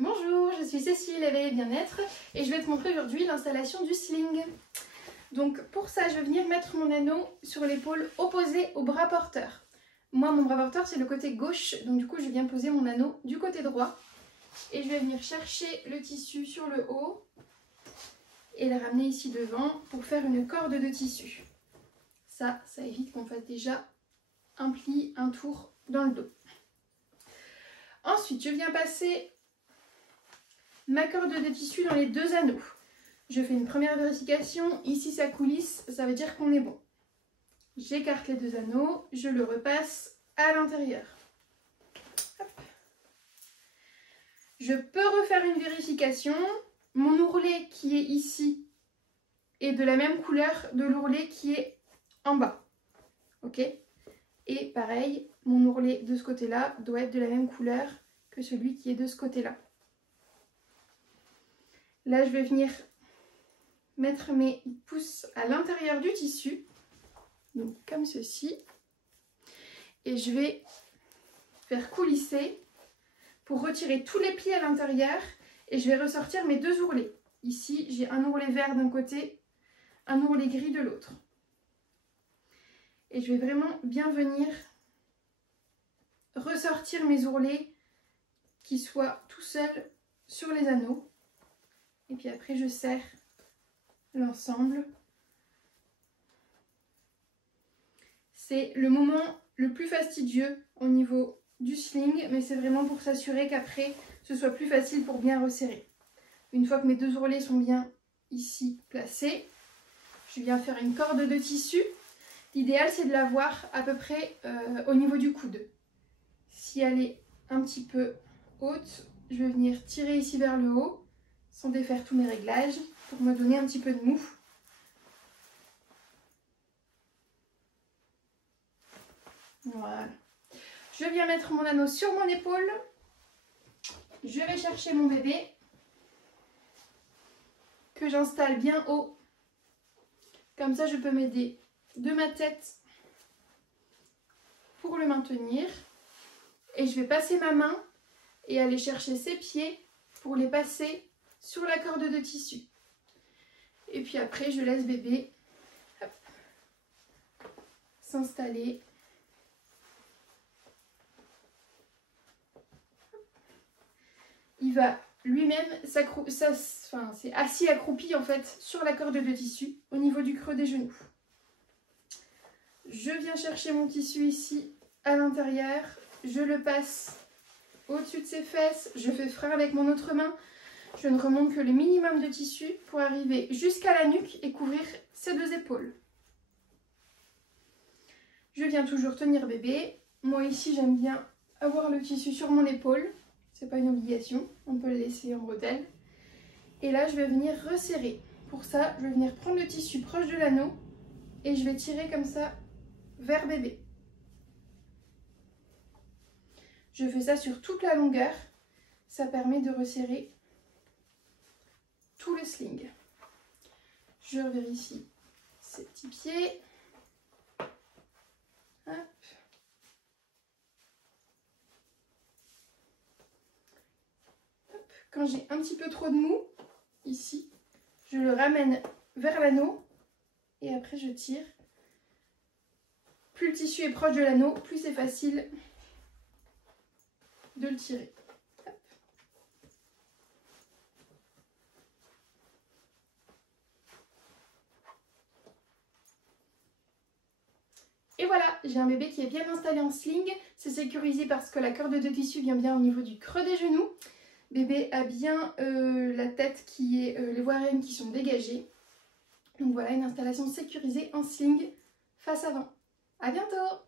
Bonjour, je suis Cécile, éveil et bien-être et je vais te montrer aujourd'hui l'installation du sling. Donc pour ça, je vais venir mettre mon anneau sur l'épaule opposée au bras porteur. Moi, mon bras porteur, c'est le côté gauche, donc du coup, je viens poser mon anneau du côté droit. Et je vais venir chercher le tissu sur le haut et le ramener ici devant pour faire une corde de tissu. Ça évite qu'on fasse déjà un pli, un tour dans le dos. Ensuite, je viens passer ma corde de tissu dans les deux anneaux. Je fais une première vérification. Ici, ça coulisse, ça veut dire qu'on est bon. J'écarte les deux anneaux, je le repasse à l'intérieur. Je peux refaire une vérification. Mon ourlet qui est ici est de la même couleur de l'ourlet qui est en bas. Ok? Et pareil, mon ourlet de ce côté-là doit être de la même couleur que celui qui est de ce côté-là. Là, je vais venir mettre mes pouces à l'intérieur du tissu, donc comme ceci. Et je vais faire coulisser pour retirer tous les plis à l'intérieur et je vais ressortir mes deux ourlets. Ici, j'ai un ourlet vert d'un côté, un ourlet gris de l'autre. Et je vais vraiment bien venir ressortir mes ourlets qui soient tout seuls sur les anneaux. Et puis après, je serre l'ensemble. C'est le moment le plus fastidieux au niveau du sling, mais c'est vraiment pour s'assurer qu'après, ce soit plus facile pour bien resserrer. Une fois que mes deux ourlets sont bien ici placés, je viens faire une corde de tissu. L'idéal, c'est de l'avoir à peu près au niveau du coude. Si elle est un petit peu haute, je vais venir tirer ici vers le haut, sans défaire tous mes réglages, pour me donner un petit peu de mou. Voilà. Je viens mettre mon anneau sur mon épaule. Je vais chercher mon bébé, que j'installe bien haut. Comme ça, je peux m'aider de ma tête pour le maintenir. Et je vais passer ma main et aller chercher ses pieds pour les passer sur la corde de tissu. Et puis après, je laisse bébé s'installer. Il va lui-même c'est assis accroupi en fait sur la corde de tissu au niveau du creux des genoux. Je viens chercher mon tissu ici à l'intérieur, je le passe au-dessus de ses fesses, je fais frein avec mon autre main. Je ne remonte que le minimum de tissu pour arriver jusqu'à la nuque et couvrir ses deux épaules. Je viens toujours tenir bébé. Moi ici, j'aime bien avoir le tissu sur mon épaule. C'est pas une obligation, on peut le laisser en bretelle. Et là, je vais venir resserrer. Pour ça, je vais venir prendre le tissu proche de l'anneau et je vais tirer comme ça vers bébé. Je fais ça sur toute la longueur. Ça permet de resserrer tout le sling. Je revérifie ces petits pieds. Hop. Hop. Quand j'ai un petit peu trop de mou, ici, je le ramène vers l'anneau et après je tire. Plus le tissu est proche de l'anneau, plus c'est facile de le tirer. Et voilà, j'ai un bébé qui est bien installé en sling. C'est sécurisé parce que la corde de tissu vient bien au niveau du creux des genoux. Bébé a bien la tête qui est, les voies aériennes qui sont dégagées. Donc voilà, une installation sécurisée en sling face avant. À bientôt!